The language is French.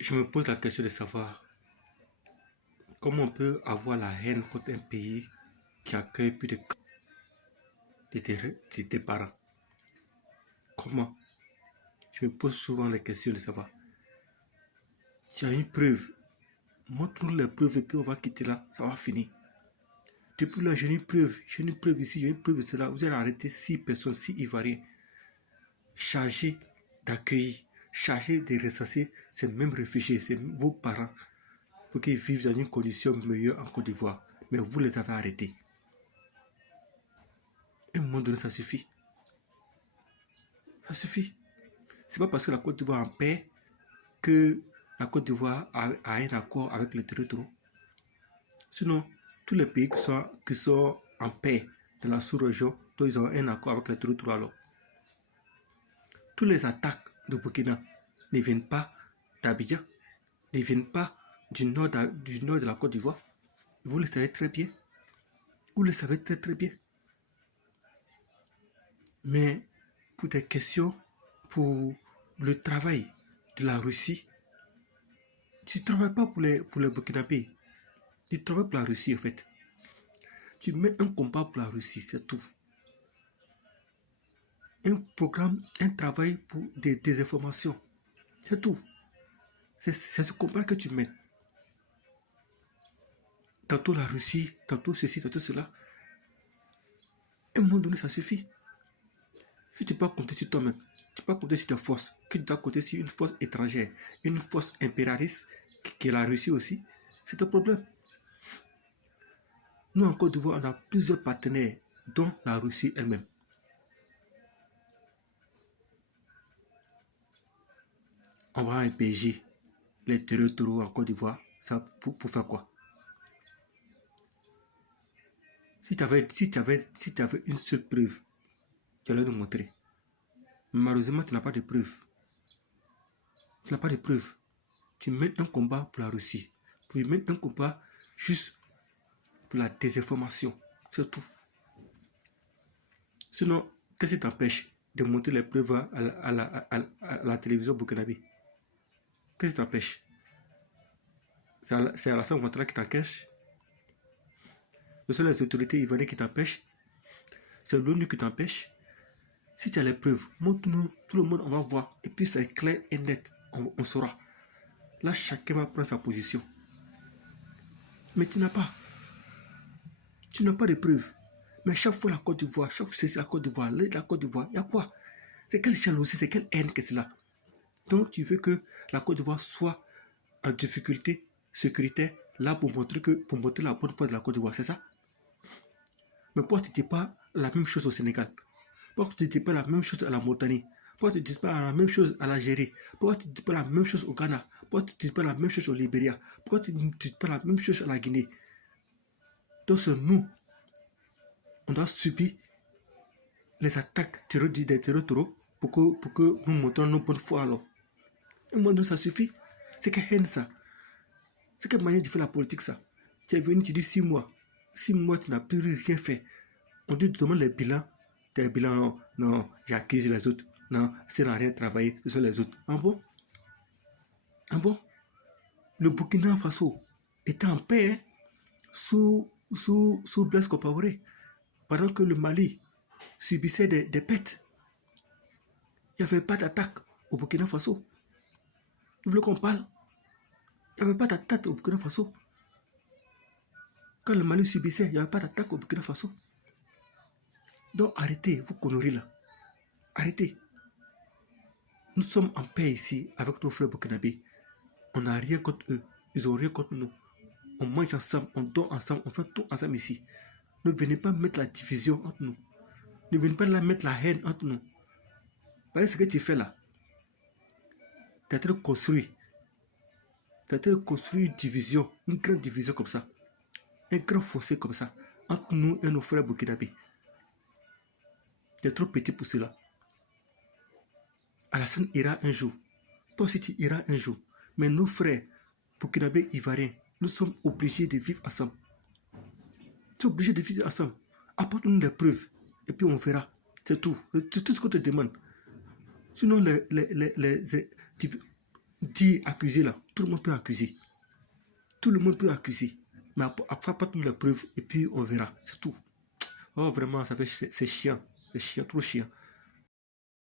Je me pose la question de savoir comment on peut avoir la haine contre un pays qui accueille plus de tes parents. Comment? Je me pose souvent la question de savoir. Tu as une preuve. Montre-nous les preuves et puis on va quitter là. Ça va finir. Depuis là, j'ai une preuve ici, j'ai une preuve de cela. Vous allez arrêter 6 personnes, 6 Ivoiriens, chargés d'accueillir, chargés de recenser ces mêmes réfugiés, vos parents, pour qu'ils vivent dans une condition meilleure en Côte d'Ivoire. Mais vous les avez arrêtés. À un moment donné, ça suffit. Ça suffit. C'est pas parce que la Côte d'Ivoire est en paix que la Côte d'Ivoire a un accord avec les territoires. Sinon, tous les pays qui sont en paix dans la sous-région, ils ont un accord avec les territoires alors. Toutes les attaques de Burkina ne viennent pas d'Abidjan, ne viennent pas du nord de la Côte d'Ivoire. Vous le savez très bien. Vous le savez très très bien. Mais pour des questions, pour le travail de la Russie, tu ne travailles pas pour les Burkinabés. Tu travailles pour la Russie en fait. Tu mets un combat pour la Russie, c'est tout. Un programme, un travail pour des désinformations, c'est tout. C'est ce combat que tu mets. Tantôt la Russie, tantôt ceci, tantôt cela. À un moment donné, ça suffit. Si tu peux compter sur toi-même, tu peux compter sur ta force, que tu dois compter sur une force étrangère, une force impérialiste, qui est la Russie aussi, c'est un problème. Nous, en Côte d'Ivoire, on a plusieurs partenaires, dont la Russie elle-même. On va impéger les territoires en Côte d'Ivoire, ça pour faire quoi? Si tu avais une seule preuve, tu allais nous montrer. Mais malheureusement, tu n'as pas de preuve. Tu n'as pas de preuve. Tu mènes un combat pour la Russie. Tu mènes un combat juste pour la désinformation. C'est tout. Sinon, qu'est-ce qui t'empêche de montrer les preuves à la télévision burkinabé? Qu'est-ce qui t'empêche? C'est Alassane Ouattara qui t'empêche? Ce sont les autorités ivoiriennes qui t'empêchent? C'est l'ONU qui t'empêche? Si tu as les preuves, montre-nous, tout le monde, on va voir. Et puis c'est clair et net, on saura. Là, chacun va prendre sa position. Mais tu n'as pas. Tu n'as pas de preuves. Mais chaque fois la Côte d'Ivoire, chaque fois c'est la Côte d'Ivoire, la Côte d'Ivoire, il y a quoi? C'est quelle jalousie, c'est quelle haine que c'est là? Donc tu veux que la Côte d'Ivoire soit en difficulté sécuritaire là pour montrer la bonne foi de la Côte d'Ivoire, c'est ça? Mais pourquoi tu ne dis pas la même chose au Sénégal? Pourquoi tu ne dis pas la même chose à la Mauritanie? Pourquoi tu ne dis pas la même chose à l'Algérie? Pourquoi tu ne dis pas la même chose au Ghana? Pourquoi tu ne dis pas la même chose au Libéria? Pourquoi tu ne dis pas la même chose à la Guinée? Donc c'est nous, on doit subir les attaques des terroristes pour que nous montrons nos bonnes foi alors. Et moi, ça suffit. C'est quelle haine ça? C'est quelle manière de faire la politique ça? Tu es venu, tu dis 6 mois. 6 mois, tu n'as plus rien fait. On te demande les bilans. Tes bilans, non, j'accuse les autres. Non, ça n'a rien travaillé, ce sont les autres. Ah bon? Ah bon? Le Burkina Faso était en paix hein, sous Blaise Compaoré, pendant que le Mali subissait des pertes. Il n'y avait pas d'attaque au Burkina Faso. Vous voulez qu'on parle? Il n'y avait pas d'attaque au Burkina Faso. Quand le Mali subissait, il n'y avait pas d'attaque au Burkina Faso. Donc arrêtez, vous conneries là. Arrêtez. Nous sommes en paix ici avec nos frères burkinabés. On n'a rien contre eux. Ils n'ont rien contre nous. On mange ensemble, on dort ensemble, on fait tout ensemble ici. Ne venez pas mettre la division entre nous. Ne venez pas mettre la haine entre nous. Voyez ce que tu fais là. Tu es en train de construire. Tu es en train de construire une division, une grande division comme ça. Un grand fossé comme ça, entre nous et nos frères burkinabés. Tu es trop petit pour cela. Alassane ira un jour. Toi aussi tu iras un jour. Mais nos frères burkinabés ivoiriens, nous sommes obligés de vivre ensemble. Tu es obligé de vivre ensemble. Apporte-nous des preuves. Et puis on verra. C'est tout. C'est tout ce qu'on te demande. Sinon, dire, accuser là. Tout le monde peut accuser. Tout le monde peut accuser. Mais après, pas toutes les preuves et puis on verra. C'est tout. Oh, vraiment, ça fait, c'est chiant. C'est chiant, trop chiant.